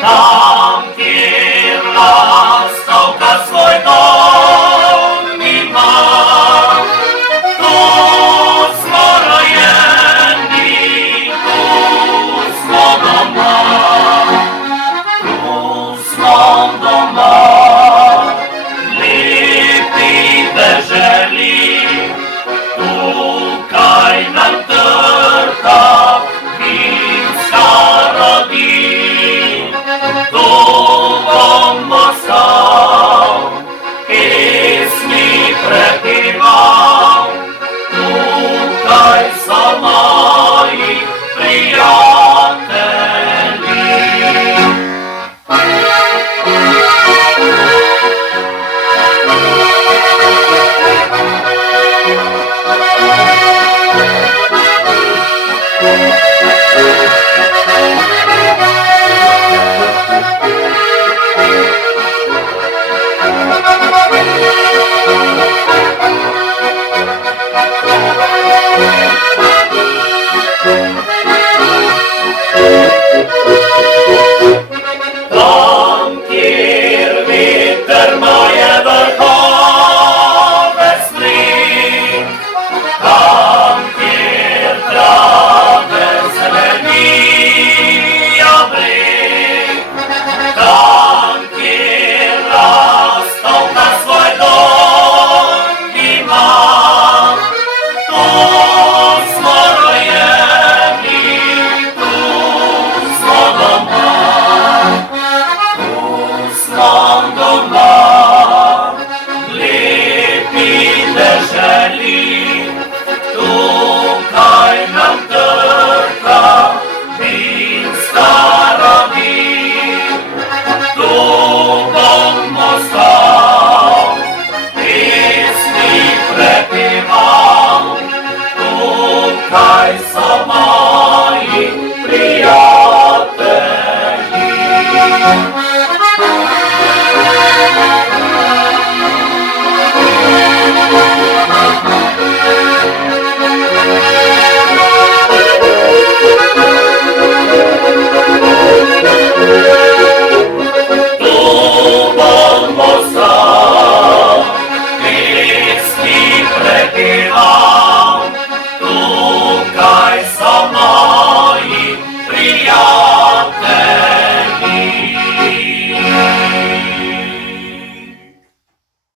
Tam kjer lastovka svoj dom ima, tu smo rojeni, tu smo doma, tu smo doma, lepi deželi, tukaj nam trta vinska rodi. Tu bomo stal, pesmi prepeval, tukaj so moji prijatelji. Tam, kjer veter moje vrhove sli, tam, kjer trave zelenijo breg, tam, kjer lastovka svoj dom ima, tu smo rojeni, tu smo doma. Doma, lepi deželi, tukaj nam trta vinska rodi. Tu bomo stal, pesmi prepeval, tukaj so moji prijatelji. Tu bomo stal, pesmi prepeval.